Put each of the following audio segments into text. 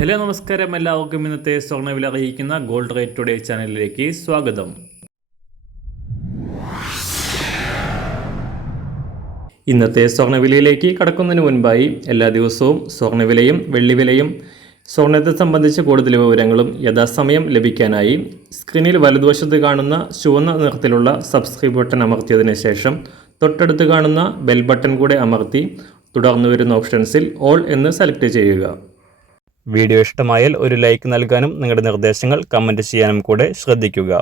Hello നമസ്കാരം, എല്ലാവർക്കും ഇന്നത്തെ സ്വർണ്ണവില അറിയിക്കുന്ന ഗോൾഡ് റേറ്റ് ടുഡേ ചാനലിലേക്ക് സ്വാഗതം. ഇന്നത്തെ സ്വർണ്ണവിലയിലേക്ക് കടക്കുന്നതിന് മുൻപായി എല്ലാ ദിവസവും സ്വർണ്ണവിലയും വെള്ളിവിലയും സ്വർണ്ണത്തെ സംബന്ധിച്ച കൂടുതൽ വിവരങ്ങളും യഥാസമയം ലഭിക്കാനായി സ്ക്രീനിൽ വലതുവശത്ത് കാണുന്ന ചുവന്ന നിറത്തിലുള്ള സബ്സ്ക്രൈബ് ബട്ടൺ അമർത്തിയതിനു ശേഷം തൊട്ടടുത്ത് കാണുന്ന ബെൽ ബട്ടൺ കൂടെ അമർത്തി തുടർന്ന് വരുന്ന ഓപ്ഷൻസിൽ ഓൾ എന്ന് സെലക്ട് ചെയ്യുക. വീഡിയോ ഇഷ്ടമായാൽ ഒരു ലൈക്ക് നൽകാനും നിങ്ങളുടെ നിർദ്ദേശങ്ങൾ കമൻറ്റ് ചെയ്യാനും കൂടെ ശ്രദ്ധിക്കുക.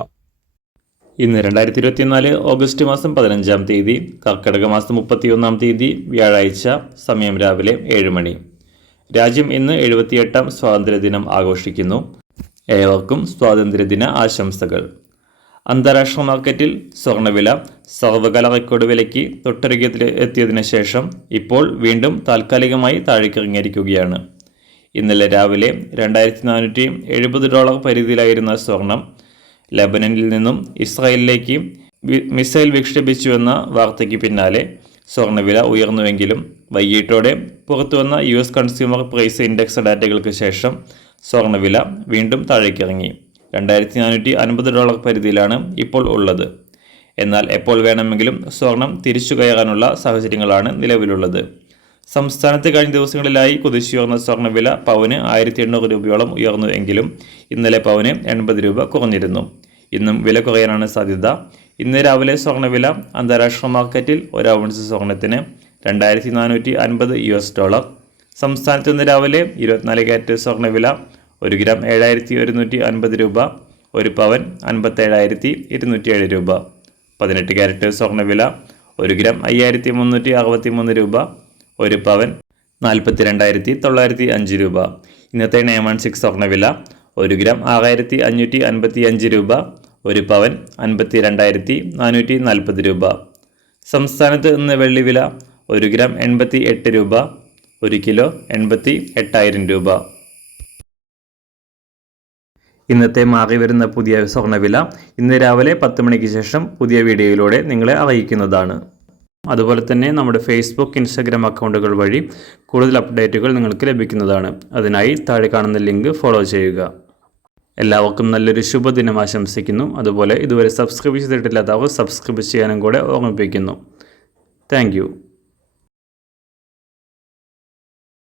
ഇന്ന് 2024 ഓഗസ്റ്റ് മാസം 15-ാം തീയതി, കർക്കിടക മാസം 31-ാം തീയതി, വ്യാഴാഴ്ച. സമയം രാവിലെ 7 മണി. രാജ്യം ഇന്ന് 78-ാം സ്വാതന്ത്ര്യദിനം ആഘോഷിക്കുന്നു. ഏവർക്കും സ്വാതന്ത്ര്യദിന ആശംസകൾ. അന്താരാഷ്ട്ര മാർക്കറ്റിൽ സ്വർണ്ണവില സർവകാല റെക്കോർഡ് വിലയ്ക്ക് തൊട്ടരികത്തിൽ എത്തിയതിനു ശേഷം ഇപ്പോൾ വീണ്ടും താൽക്കാലികമായി താഴേക്കിറങ്ങിയിരിക്കുകയാണ്. ഇന്നലെ രാവിലെ $2470 പരിധിയിലായിരുന്ന സ്വർണം ലെബനനിൽ നിന്നും ഇസ്രായേലിലേക്ക് മിസൈൽ വിക്ഷേപിച്ചുവെന്ന വാർത്തയ്ക്ക് പിന്നാലെ സ്വർണ്ണവില ഉയർന്നുവെങ്കിലും വൈകിട്ടോടെ പുറത്തുവന്ന US കൺസ്യൂമർ പ്രൈസ് ഇൻഡെക്സ് ഡാറ്റകൾക്ക് ശേഷം സ്വർണ്ണവില വീണ്ടും താഴേക്കിറങ്ങി. $2450 പരിധിയിലാണ് ഇപ്പോൾ ഉള്ളത്. എന്നാൽ എപ്പോൾ വേണമെങ്കിലും സ്വർണം തിരിച്ചു കയറാനുള്ള സാഹചര്യങ്ങളാണ് നിലവിലുള്ളത്. സംസ്ഥാനത്ത് കഴിഞ്ഞ ദിവസങ്ങളിലായി കുതിച്ചുയർന്ന സ്വർണ്ണവില പവന് 1800 രൂപയോളം ഉയർന്നു എങ്കിലും ഇന്നലെ പവന് 80 രൂപ കുറഞ്ഞിരുന്നു. ഇന്നും വില കുറയാനാണ് സാധ്യത. ഇന്ന് രാവിലെ സ്വർണ്ണവില അന്താരാഷ്ട്ര മാർക്കറ്റിൽ 1 ഔൺസ് സ്വർണത്തിന് $2450. സംസ്ഥാനത്ത് ഇന്ന് രാവിലെ 24 കാരറ്റ് സ്വർണ്ണവില 1 ഗ്രാം 7150 രൂപ, 1 പവൻ 57,207 രൂപ. 18 കാരറ്റ് സ്വർണ്ണവില 1 ഗ്രാം 5363 രൂപ, 1 പവൻ 42,905 രൂപ. ഇന്നത്തെ 916 സ്വർണ്ണവില 1 ഗ്രാം 6555 രൂപ, 1 പവൻ 52,440 രൂപ. സംസ്ഥാനത്ത് ഇന്ന് വെള്ളിവില 1 ഗ്രാം 88 രൂപ, 1 കിലോ 88,000 രൂപ. ഇന്നത്തെ മാറി വരുന്ന പുതിയ സ്വർണ്ണവില ഇന്ന് രാവിലെ 10 മണിക്ക് ശേഷം പുതിയ വീഡിയോയിലൂടെ നിങ്ങളെ അറിയിക്കുന്നതാണ്. അതുപോലെ തന്നെ നമ്മുടെ ഫേസ്ബുക്ക്, ഇൻസ്റ്റാഗ്രാം അക്കൗണ്ടുകൾ വഴി കൂടുതൽ അപ്ഡേറ്റുകൾ നിങ്ങൾക്ക് ലഭിക്കുന്നതാണ്. അതിനായി താഴെ കാണുന്ന ലിങ്ക് ഫോളോ ചെയ്യുക. എല്ലാവർക്കും നല്ലൊരു ശുഭദിനം ആശംസിക്കുന്നു. അതുപോലെ ഇതുവരെ സബ്സ്ക്രൈബ് ചെയ്തിട്ടില്ലാത്തവർ സബ്സ്ക്രൈബ് ചെയ്യാനും കൂടെ ഓർമ്മിപ്പിക്കുന്നു. താങ്ക്